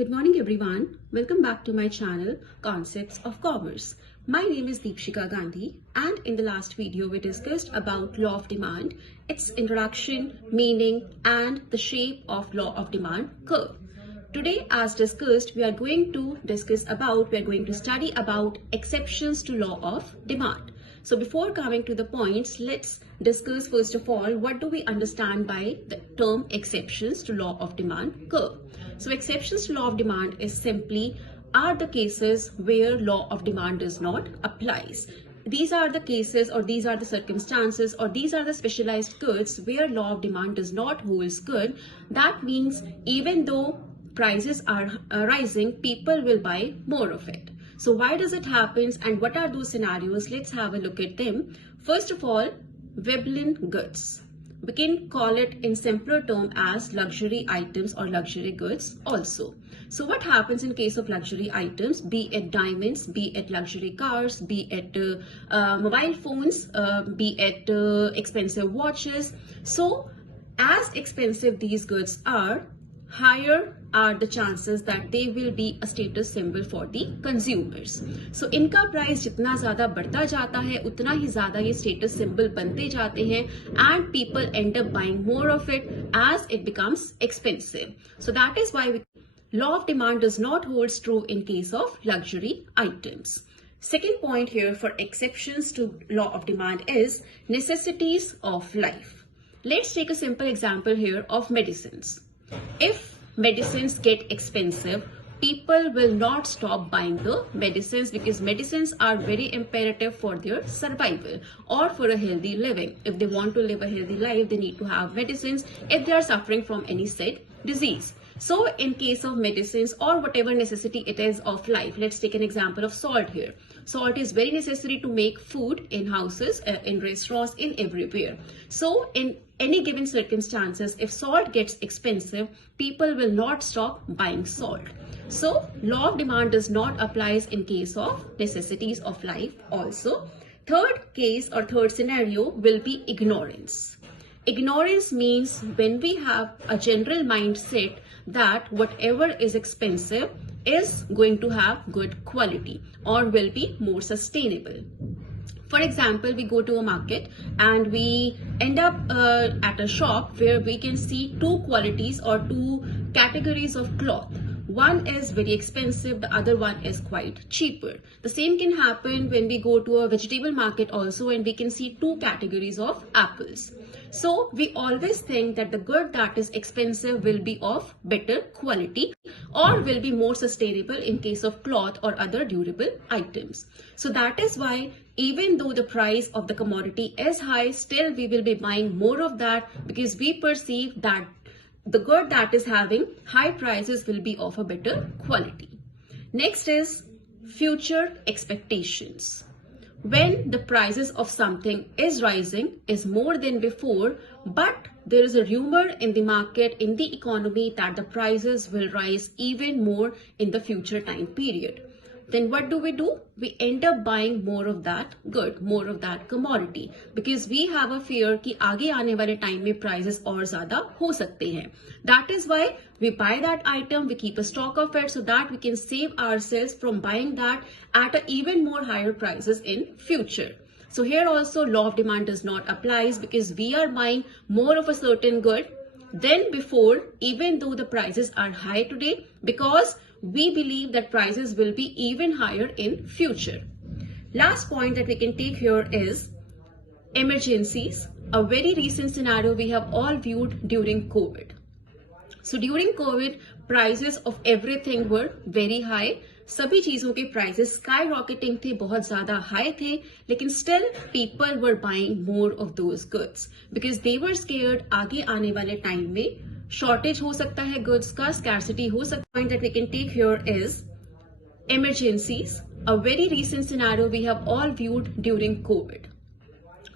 Good morning everyone. Welcome back to my channel Concepts of Commerce. My name is Deepshika Gandhi and in the last video we discussed about law of demand, its introduction, meaning and the shape of law of demand curve. Today as discussed we are going to study about exceptions to law of demand. So before coming to the points, let's discuss first of all what do we understand by the term exceptions to law of demand curve. So exceptions to law of demand is simply are the cases where law of demand does not applies. These are the cases or these are the circumstances or these are the specialized goods where law of demand does not holds good. That means even though prices are rising, people will buy more of it. So why does it happen and what are those scenarios? Let's have a look at them. First of all, Veblen goods. We can call it in simpler term as luxury items or luxury goods also. So what happens in case of luxury items, be it diamonds, be it luxury cars, be it mobile phones, be it expensive watches. So as expensive these goods are, higher are the chances that they will be a status symbol for the consumers. So इनका price जितना ज़्यादा बढ़ता जाता है उतना ही ज़्यादा ये status symbol बनते जाते हैं and people end up buying more of it as it becomes expensive. So that is why law of demand does not hold true in case of luxury items. Second point here for exceptions to law of demand is necessities of life. Let's take a simple example here of medicines. If medicines get expensive, people will not stop buying the medicines because medicines are very imperative for their survival or for a healthy living. If they want to live a healthy life, they need to have medicines if they are suffering from any said disease. So in case of medicines or whatever necessity it is of life, let's take an example of salt here. Salt is very necessary to make food in houses, in restaurants, in everywhere. So in any given circumstances, if salt gets expensive, people will not stop buying salt. So law of demand does not apply in case of necessities of life also. Third case or third scenario will be ignorance. Ignorance means when we have a general mindset that whatever is expensive is going to have good quality or will be more sustainable. For example, we go to a market and we end up at a shop where we can see two qualities or two categories of cloth. One is very expensive, the other one is quite cheaper. The same can happen when we go to a vegetable market also and we can see two categories of apples. So we always think that the good that is expensive will be of better quality or will be more sustainable in case of cloth or other durable items. So that is why even though the price of the commodity is high, still we will be buying more of that because we perceive that the good that is having high prices will be of a better quality. Next is future expectations. When the prices of something is rising is more than before, but there is a rumor in the market, in the economy that the prices will rise even more in the future time period. Then what do? We end up buying more of that good, more of that commodity because we have a fear कि आगे आने वाले time में prices और ज़्यादा हो सकते हैं. That is why we buy that item, we keep a stock of it so that we can save ourselves from buying that at a even more higher prices in future. So here also law of demand does not apply because we are buying more of a certain good than before even though the prices are high today because we believe that prices will be even higher in future. Last point that we can take here is emergencies, a very recent scenario we have all viewed during COVID. So during COVID, prices of everything were very high. सभी चीजों के prices skyrocketing थे, बहुत ज़्यादा high थे, लेकिन still people were buying more of those goods because they were scared आगे आने वाले time में shortage हो सकता है goods का, scarcity हो सकता है. Point that we can take here is emergencies, a very recent scenario we have all viewed during COVID.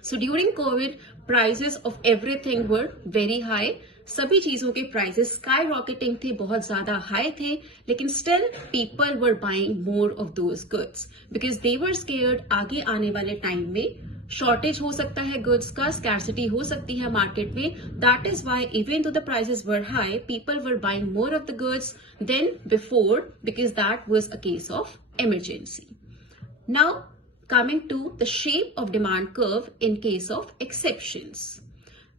So during COVID, prices of everything were very high. सभी चीजों के prices skyrocketing थे, बहुत ज़्यादा high थे, लेकिन still people were buying more of those goods because they were scared आगे आने वाले time में शॉर्टेज हो सकता है गुड्स का, स्कैर्सिटी हो सकती है मार्केट में. That is why even though the prices were high, people were buying more of the goods then before, because that was a case of emergency. Now, coming to the shape of demand curve in case of exceptions.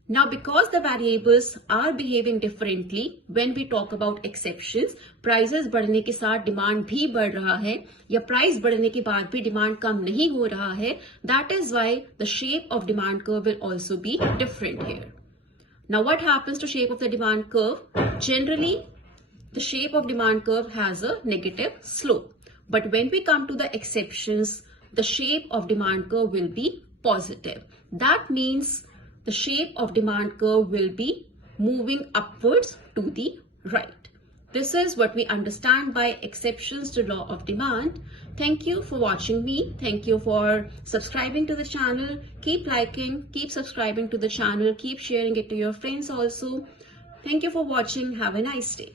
Now, because the variables are behaving differently when we talk about exceptions, prices बढ़ने के साथ demand भी बढ़ रहा है या price बढ़ने के बाद भी demand कम नहीं हो रहा है, that is why the shape of demand curve will also be different here. Now, what happens to shape of the demand curve? Generally, the shape of demand curve has a negative slope. But when we come to the exceptions, the shape of demand curve will be positive. That means the shape of demand curve will be moving upwards to the right. This is what we understand by exceptions to law of demand. Thank you for watching me. Thank you for subscribing to the channel. Keep liking, keep subscribing to the channel, keep sharing it to your friends also. Thank you for watching. Have a nice day.